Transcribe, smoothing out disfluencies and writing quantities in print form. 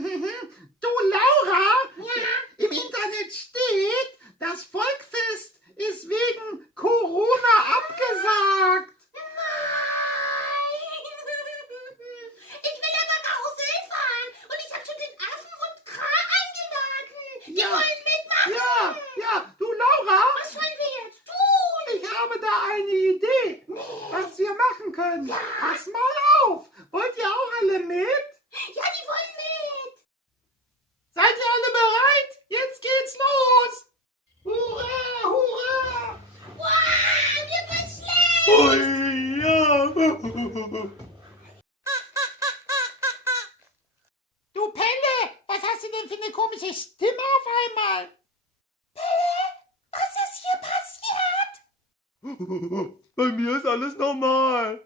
Du, Laura, Ja? im Internet steht, das Volksfest ist wegen Corona abgesagt. Nein! Ich will aber Karussell fahren und ich habe schon den Affen und Kra eingeladen. Die Ja. wollen mitmachen. Ja, du, Laura, Was sollen wir jetzt tun? ich habe da eine Idee, was wir machen können. Ja. Pass mal auf. Wollt ihr auch alle mit? Ja, die wollen mit. Seid ihr alle bereit? Jetzt geht's los. Hurra, hurra. Wow, mir wird schlecht. Ui, ja. Du Pelle, was hast du denn für eine komische Stimme auf einmal? Was ist hier passiert? Bei mir ist alles normal.